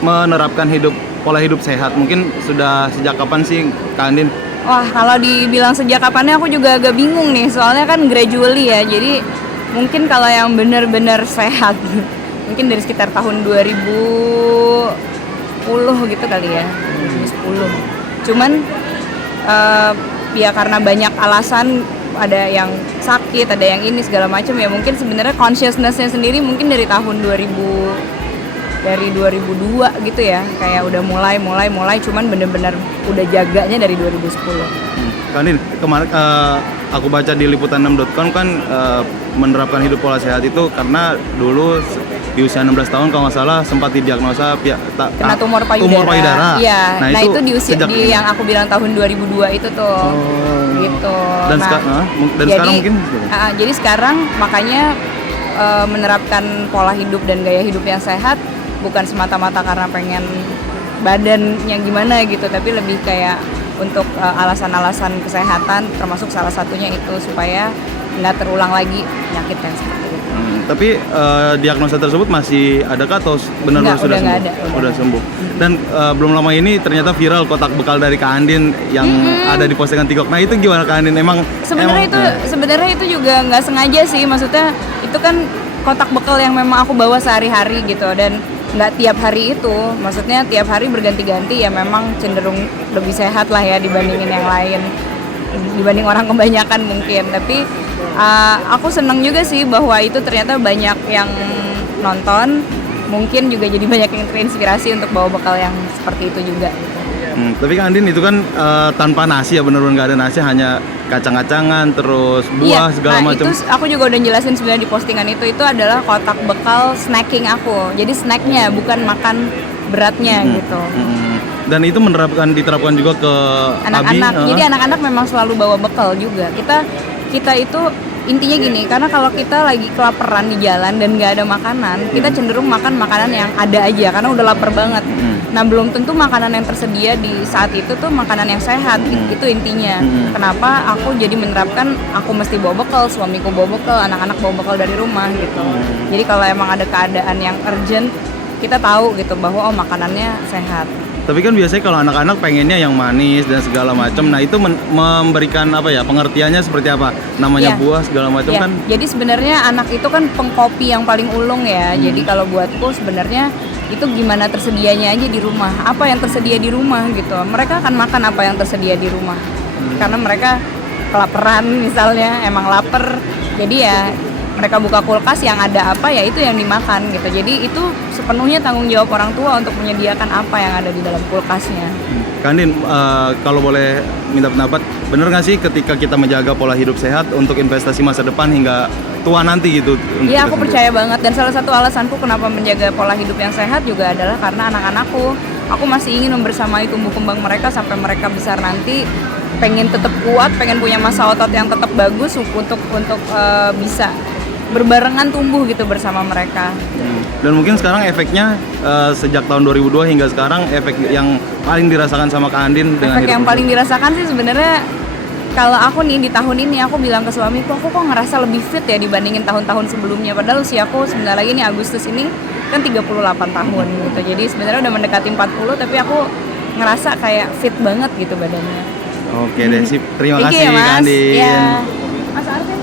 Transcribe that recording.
menerapkan pola hidup sehat? Mungkin sudah sejak kapan sih Kak Andin? Wah, kalau dibilang sejak kapannya aku juga agak bingung nih, soalnya kan gradually ya, jadi mungkin kalau yang benar-benar sehat mungkin dari sekitar tahun 2010 gitu kali ya, 2010. Cuman ya karena banyak alasan, ada yang sakit, ada yang ini segala macam ya, mungkin sebenarnya consciousness-nya sendiri mungkin dari tahun 2002 gitu ya, kayak udah mulai cuman bener-bener udah jaganya dari 2010. Kak Andin, kemarin aku baca di liputan6.com kan menerapkan hidup pola sehat itu karena dulu di usia 16 tahun kalau nggak salah sempat didiagnosa kena tumor payudara. Iya. Nah itu di usia yang aku bilang tahun 2002 itu tuh. Gitu. Dan sekarang mungkin jadi sekarang makanya menerapkan pola hidup dan gaya hidup yang sehat bukan semata-mata karena pengen badannya gimana gitu, tapi lebih kayak untuk alasan-alasan kesehatan, termasuk salah satunya itu supaya nggak terulang lagi penyakit yang seperti itu. Tapi diagnosa tersebut masih adakah atau benar-benar sudah sembuh? Udah sembuh. Dan belum lama ini ternyata viral kotak bekal dari Kak Andin yang ada di postingan TikTok. Nah itu gimana Kak Andin? Sebenarnya itu juga nggak sengaja sih, maksudnya itu kan kotak bekal yang memang aku bawa sehari-hari gitu, dan nggak tiap hari itu, maksudnya tiap hari berganti-ganti ya, memang cenderung lebih sehat lah ya dibandingin yang lain, dibanding orang kebanyakan mungkin. Tapi aku seneng juga sih bahwa itu ternyata banyak yang nonton, mungkin juga jadi banyak yang terinspirasi untuk bawa bekal yang seperti itu juga gitu. Tapi Kak Andin itu kan tanpa nasi ya, bener-bener nggak ada nasi, hanya kacang-kacangan terus buah segala macam. Itu aku juga udah jelasin sebenarnya di postingan itu adalah kotak bekal snacking aku. Jadi snacknya bukan makan beratnya gitu. Dan itu diterapkan juga ke anak-anak. Jadi anak-anak memang selalu bawa bekal juga. Kita itu intinya gini, karena kalau kita lagi kelaparan di jalan dan nggak ada makanan, kita cenderung makan makanan yang ada aja karena udah lapar banget. Nah belum tentu makanan yang tersedia di saat itu tuh makanan yang sehat. Itu intinya. Kenapa aku jadi menerapkan aku mesti bawa bekal, suamiku bawa bekal, anak-anak bawa bekal dari rumah gitu. Jadi kalau emang ada keadaan yang urgent, kita tahu gitu bahwa makanannya sehat. Tapi kan biasanya kalau anak-anak pengennya yang manis dan segala macam. Nah itu memberikan pengertiannya seperti apa? Namanya buah segala macam kan. Jadi sebenarnya anak itu kan pengkopi yang paling ulung ya. Jadi kalau buatku sebenarnya itu gimana tersedianya aja di rumah. Apa yang tersedia di rumah gitu. Mereka akan makan apa yang tersedia di rumah. Karena mereka kelaparan misalnya, emang lapar. Jadi ya mereka buka kulkas, yang ada apa ya itu yang dimakan gitu. Jadi itu sepenuhnya tanggung jawab orang tua untuk menyediakan apa yang ada di dalam kulkasnya. Kak Andin, kalau boleh minta pendapat, bener nggak sih ketika kita menjaga pola hidup sehat untuk investasi masa depan hingga tua nanti gitu? Iya, aku percaya banget, dan salah satu alasanku kenapa menjaga pola hidup yang sehat juga adalah karena anak-anakku. Aku masih ingin membersamai tumbuh kembang mereka sampai mereka besar nanti, pengen tetap kuat, pengen punya masa otot yang tetap bagus untuk bisa berbarengan tumbuh gitu bersama mereka. Dan mungkin sekarang efeknya sejak tahun 2002 hingga sekarang, efek yang paling dirasakan sama Kak Andin dengan efek yang paling dirasakan sih sebenarnya kalau aku nih di tahun ini, aku bilang ke suamiku, aku kok ngerasa lebih fit ya dibandingin tahun-tahun sebelumnya. Padahal usiaku sebentar lagi nih Agustus ini kan 38 tahun gitu. Jadi sebenarnya udah mendekati 40, tapi aku ngerasa kayak fit banget gitu badannya. Oke deh, sip. Terima kasih Kak Andin. Ya. Mas Arvin.